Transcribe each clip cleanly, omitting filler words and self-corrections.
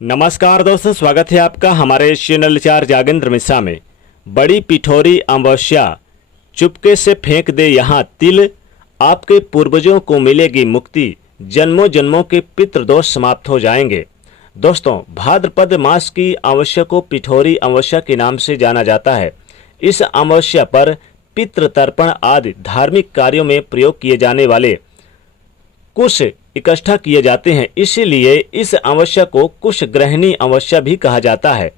नमस्कार दोस्तों, स्वागत है आपका हमारे चैनल चार जागेंद्र मिश्रा में। बड़ी पिठोरी अमावस्या, चुपके से फेंक दे यहाँ तिल, आपके पूर्वजों को मिलेगी मुक्ति, जन्मों जन्मों के पितृदोष समाप्त हो जाएंगे। दोस्तों, भाद्रपद मास की अमावस्या को पिठोरी अमावस्या के नाम से जाना जाता है। इस अमावस्या पर पितृ तर्पण आदि धार्मिक कार्यों में प्रयोग किए जाने वाले कुश इकट्ठा किए जाते हैं, इसीलिए इस अमावस्या को कुश ग्रहणी अमावस्या भी कहा जाता है।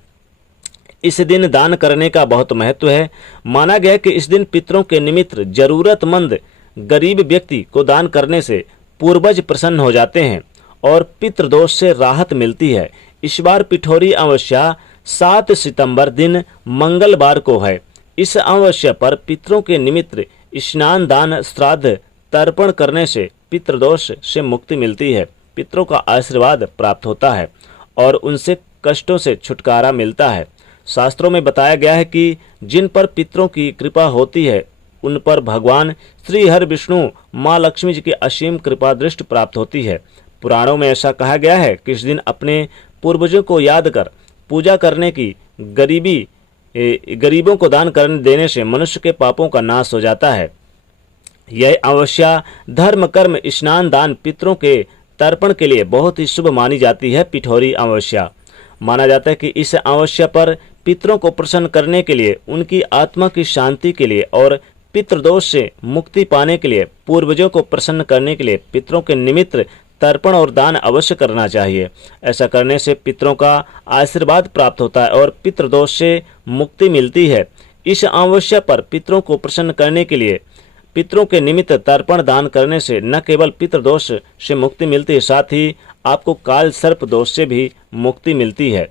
इस दिन दान करने का बहुत महत्व है। माना गया कि इस दिन पितरों के निमित्त जरूरतमंद गरीब व्यक्ति को दान करने से पूर्वज प्रसन्न हो जाते हैं और पितृदोष से राहत मिलती है। इस बार पिठोरी अमावस्या 7 सितंबर दिन मंगलवार को है। इस अमावस्या पर पितरों के निमित्त स्नान, दान, श्राद्ध, तर्पण करने से पितृदोष से मुक्ति मिलती है, पितरों का आशीर्वाद प्राप्त होता है और उनसे कष्टों से छुटकारा मिलता है। शास्त्रों में बताया गया है कि जिन पर पितरों की कृपा होती है उन पर भगवान श्री हरि विष्णु, माँ लक्ष्मी जी की असीम कृपा दृष्टि प्राप्त होती है। पुराणों में ऐसा कहा गया है कि इस दिन अपने पूर्वजों को याद कर पूजा करने की गरीबों को दान करने देने से मनुष्य के पापों का नाश हो जाता है। यह अमावस्या धर्म, कर्म, स्नान, दान, पितरों के तर्पण के लिए बहुत ही शुभ मानी जाती है। पिठोरी अमावस्या माना जाता है कि इस अमावस्या पर पितरों को प्रसन्न करने के लिए, उनकी आत्मा की शांति के लिए और पितृदोष से मुक्ति पाने के लिए, पूर्वजों को प्रसन्न करने के लिए पितरों के निमित्त तर्पण और दान अवश्य करना चाहिए। ऐसा करने से पितरों का आशीर्वाद प्राप्त होता है और पितृदोष से मुक्ति मिलती है। इस अमावस्या पर पितरों को प्रसन्न करने के लिए पितरों के निमित्त तर्पण दान करने से न केवल पितृदोष से मुक्ति मिलती है, साथ ही आपको काल सर्प दोष से भी मुक्ति मिलती है।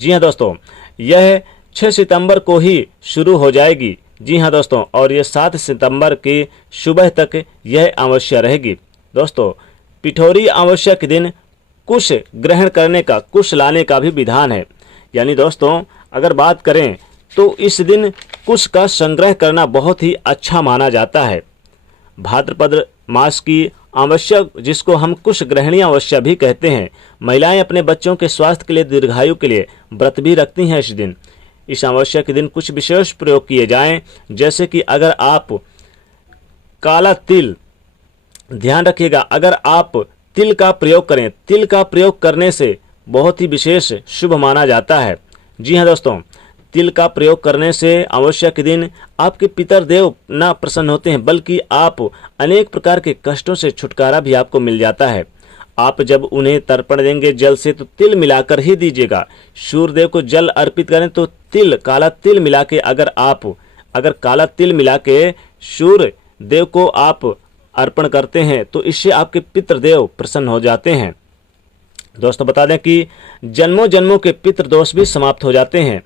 जी हाँ दोस्तों, यह 6 सितंबर को ही शुरू हो जाएगी। जी हाँ दोस्तों, और यह 7 सितंबर की सुबह तक यह अमावस्या रहेगी। दोस्तों, पिठोरी अमावस्या के दिन कुश ग्रहण करने का, कुश लाने का भी विधान है। यानी दोस्तों, अगर बात करें तो इस दिन कुश का संग्रह करना बहुत ही अच्छा माना जाता है। भाद्रपद मास की अमावस्या, जिसको हम कुश ग्रहणी अमावस्या भी कहते हैं, महिलाएं अपने बच्चों के स्वास्थ्य के लिए, दीर्घायु के लिए व्रत भी रखती हैं। इस दिन, इस अमावस्या के दिन कुछ विशेष प्रयोग किए जाएं, जैसे कि अगर आप काला तिल, ध्यान रखिएगा, अगर आप तिल का प्रयोग करें, तिल का प्रयोग करने से बहुत ही विशेष शुभ माना जाता है। जी हाँ दोस्तों, तिल का प्रयोग करने से अमावस्या के दिन आपके पितर देव न प्रसन्न होते हैं, बल्कि आप अनेक प्रकार के कष्टों से छुटकारा भी आपको मिल जाता है। आप जब उन्हें तर्पण देंगे जल से, तो तिल मिलाकर ही दीजिएगा। सूर्य देव को जल अर्पित करें तो तिल, काला तिल मिला के, अगर काला तिल मिला के सूर्य देव को आप अर्पण करते हैं तो इससे आपके पितृदेव प्रसन्न हो जाते हैं। दोस्तों, बता दें कि जन्मों जन्मों के पितृदोष भी समाप्त हो जाते हैं।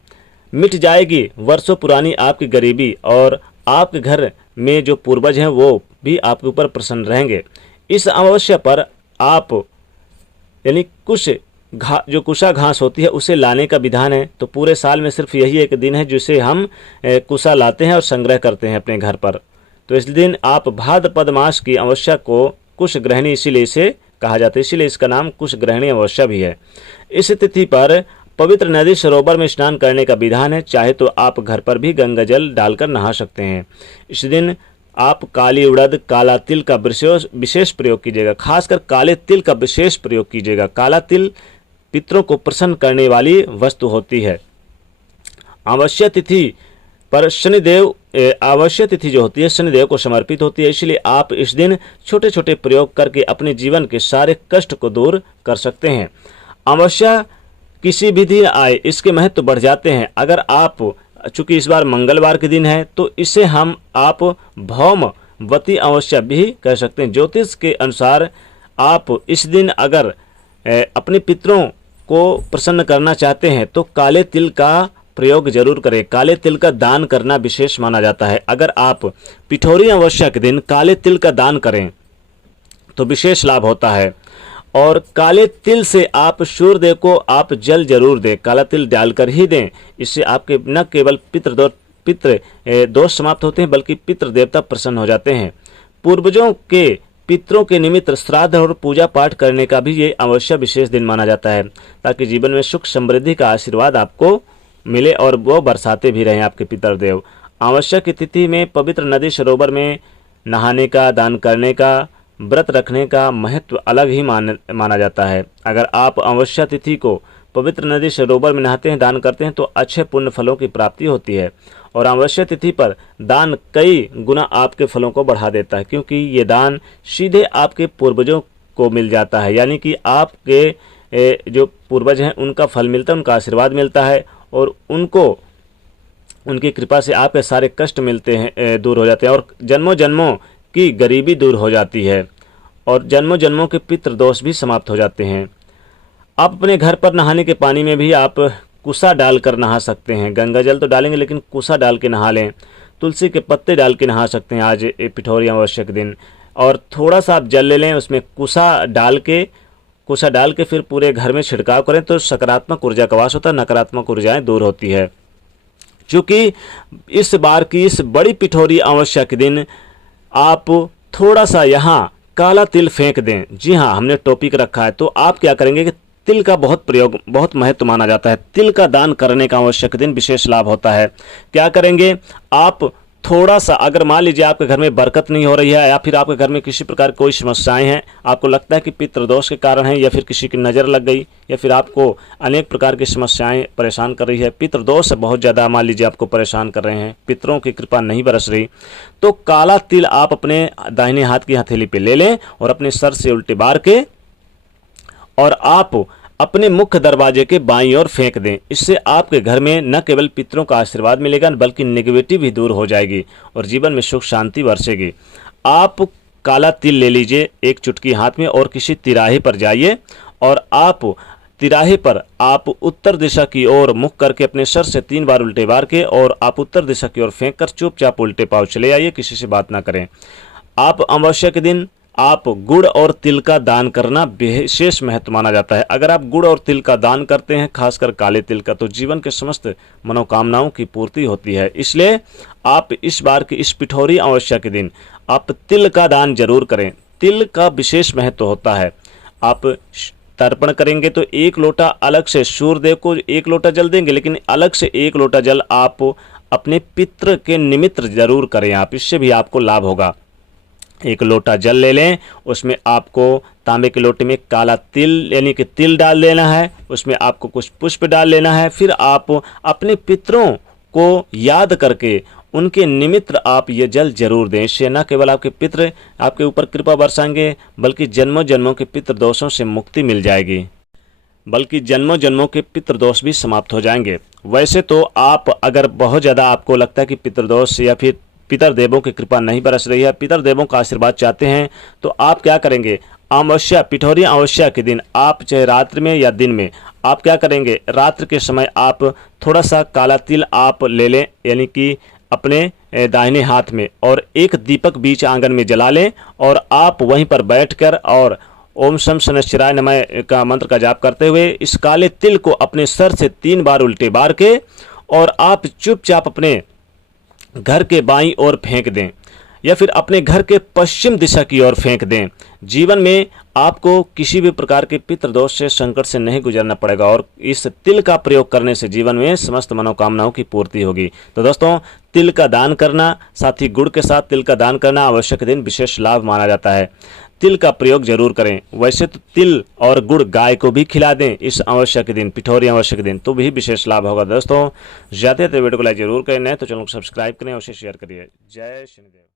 मिट जाएगी वर्षों पुरानी आपकी गरीबी और आपके घर में जो पूर्वज हैं वो भी आपके ऊपर प्रसन्न रहेंगे। इस अमावस्या पर आप यानी जो कुशा घास होती है उसे लाने का विधान है। तो पूरे साल में सिर्फ यही एक दिन है जिसे हम कुशा लाते हैं और संग्रह करते हैं अपने घर पर। तो इस दिन आप भाद्रपद मास की अमावस्या को कुश ग्रहणी इसीलिए इसे कहा जाता है, इसीलिए इसका नाम कुश ग्रहणी अमावस्या भी है। इस तिथि पर पवित्र नदी सरोवर में स्नान करने का विधान है। चाहे तो आप घर पर भी गंगा जल डालकर नहा सकते हैं। इस दिन आप काली उड़द, काला तिल का विशेष प्रयोग कीजिएगा। खासकर काले तिल का विशेष प्रयोग कीजिएगा। काला तिल पितरों को प्रसन्न करने वाली वस्तु होती है। अमावस्या तिथि पर शनिदेव, अमावस्या तिथि जो होती है शनिदेव को समर्पित होती है, इसलिए आप इस दिन छोटे छोटे प्रयोग करके अपने जीवन के सारे कष्ट को दूर कर सकते हैं। अमावस्या किसी भी दिन आए, इसके महत्व बढ़ जाते हैं। अगर आप, चूंकि इस बार मंगलवार के दिन है, तो इसे आप भौमवती अमावस्या भी कह सकते हैं। ज्योतिष के अनुसार आप इस दिन अगर अपने पितरों को प्रसन्न करना चाहते हैं तो काले तिल का प्रयोग जरूर करें। काले तिल का दान करना विशेष माना जाता है। अगर आप पिठोरी अमावस्या के दिन काले तिल का दान करें तो विशेष लाभ होता है। और काले तिल से आप सूर्यदेव को आप जल जरूर दें, काला तिल डालकर ही दें। इससे आपके न केवल पितृ दोष समाप्त होते हैं, बल्कि पितृ देवता प्रसन्न हो जाते हैं। पूर्वजों के पितरों के निमित्त श्राद्ध और पूजा पाठ करने का भी ये अमावस्या विशेष दिन माना जाता है, ताकि जीवन में सुख समृद्धि का आशीर्वाद आपको मिले और वो बरसाते भी रहें आपके पितरदेव। अमावस्या की तिथि में पवित्र नदी सरोवर में नहाने का, दान करने का, व्रत रखने का महत्व अलग ही माना जाता है। अगर आप अमावस्या तिथि को पवित्र नदी सरोवर में नहाते हैं, दान करते हैं तो अच्छे पुण्य फलों की प्राप्ति होती है। और अमावस्या तिथि पर दान कई गुना आपके फलों को बढ़ा देता है, क्योंकि ये दान सीधे आपके पूर्वजों को मिल जाता है, यानी कि आपके जो पूर्वज हैं उनका फल मिलता है, उनका आशीर्वाद मिलता है और उनकी कृपा से आपके सारे कष्ट मिलते हैं, दूर हो जाते हैं और जन्मों जन्मों की गरीबी दूर हो जाती है और जन्मों जन्मों के पितृदोष भी समाप्त हो जाते हैं। आप अपने घर पर नहाने के पानी में भी आप कुसा डालकर नहा सकते हैं। गंगा जल तो डालेंगे लेकिन कुसा डाल के नहा लें। तुलसी के पत्ते डाल के नहा सकते हैं आज पिठौरी अमावस्या के दिन। और थोड़ा सा आप जल ले लें, उसमें कुसा डाल के फिर पूरे घर में छिड़काव करें तो सकारात्मक ऊर्जा का वास होता है, नकारात्मक ऊर्जाएं दूर होती है। क्योंकि इस बार की इस बड़ी पिठौरी अमावस्या के दिन आप थोड़ा सा यहाँ काला तिल फेंक दें। जी हाँ, हमने टॉपिक रखा है। तो आप क्या करेंगे कि तिल का बहुत महत्व माना जाता है। तिल का दान करने का अमावस्या के दिन विशेष लाभ होता है। क्या करेंगे आप, थोड़ा सा, अगर मान लीजिए आपके घर में बरकत नहीं हो रही है या फिर आपके घर में किसी प्रकार की कोई समस्याएं हैं, आपको लगता है कि पितृदोष के कारण है या फिर किसी की नज़र लग गई या फिर आपको अनेक प्रकार की समस्याएं परेशान कर रही है, पितृदोष बहुत ज़्यादा मान लीजिए आपको परेशान कर रहे हैं, पितरों की कृपा नहीं बरस रही, तो काला तिल आप अपने दाहिने हाथ की हथेली पे ले लें और अपने सर से उल्टे बार के और आप अपने मुख्य दरवाजे के बाईं ओर फेंक दें। इससे आपके घर में न केवल पितरों का आशीर्वाद मिलेगा बल्कि नेगेटिविटी भी दूर हो जाएगी और जीवन में सुख शांति बरसेगी। आप काला तिल ले लीजिए एक चुटकी हाथ में और किसी तिराहे पर जाइए और आप तिराहे पर आप उत्तर दिशा की ओर मुख करके अपने सर से 3 बार उल्टे बार के और आप उत्तर दिशा की ओर फेंक कर चुपचाप उल्टे पाँव चले आइए, किसी से बात ना करें। आप अमावस्या के दिन आप गुड़ और तिल का दान करना विशेष महत्व माना जाता है। अगर आप गुड़ और तिल का दान करते हैं, खासकर काले तिल का, तो जीवन के समस्त मनोकामनाओं की पूर्ति होती है। इसलिए आप इस बार की इस पिठौरी अमावस्या के दिन आप तिल का दान जरूर करें। तिल का विशेष महत्व होता है। आप तर्पण करेंगे तो 1 लोटा अलग से सूर्यदेव को 1 लोटा जल देंगे, लेकिन अलग से 1 लोटा जल आप अपने पितृ के निमित्त जरूर करें। आप इससे भी आपको लाभ होगा। 1 लोटा जल ले लें, उसमें आपको तांबे के लोटे में काला तिल यानी कि तिल डाल देना है, उसमें आपको कुछ पुष्प डाल लेना है। फिर आप अपने पितरों को याद करके उनके निमित्त आप ये जल जरूर दें। इससे न केवल आपके पितृ आपके ऊपर कृपा बरसाएंगे बल्कि जन्मों जन्मों के पितृदोषों से मुक्ति मिल जाएगी, बल्कि जन्मों जन्मों के पितृदोष भी समाप्त हो जाएंगे। वैसे तो आप अगर बहुत ज़्यादा आपको लगता है कि पितृदोष या फिर पितर देवों की कृपा नहीं बरस रही है, पितर देवों का आशीर्वाद चाहते हैं, तो आप क्या करेंगे, अमावस्या पिठौरी अमावस्या के दिन आप चाहे रात्रि में या दिन में आप क्या करेंगे, रात्रि के समय आप थोड़ा सा काला तिल आप ले लें यानी कि अपने दाहिने हाथ में और एक दीपक बीच आंगन में जला लें और आप वहीं पर बैठकर और ओम शम शनैश्चराय नमः का मंत्र का जाप करते हुए इस काले तिल को अपने सर से 3 बार उल्टे बार के और आप चुपचाप अपने घर के बाईं ओर फेंक दें या फिर अपने घर के पश्चिम दिशा की ओर फेंक दें। जीवन में आपको किसी भी प्रकार के पितृदोष से, संकट से नहीं गुजरना पड़ेगा और इस तिल का प्रयोग करने से जीवन में समस्त मनोकामनाओं की पूर्ति होगी। तो दोस्तों, तिल का दान करना, साथ ही गुड़ के साथ तिल का दान करना आवश्यक दिन विशेष लाभ माना जाता है। तिल का प्रयोग जरूर करें। वैसे तो तिल और गुड़ गाय को भी खिला दें इस अमावस्या के दिन, पिठौरी अमावस्या के दिन, तो भी विशेष लाभ होगा। दोस्तों, ज़्यादा वीडियो को लाइक जरूर करें, नहीं तो चैनल को सब्सक्राइब करें और उसे शेयर करिए। जय शनिदेव।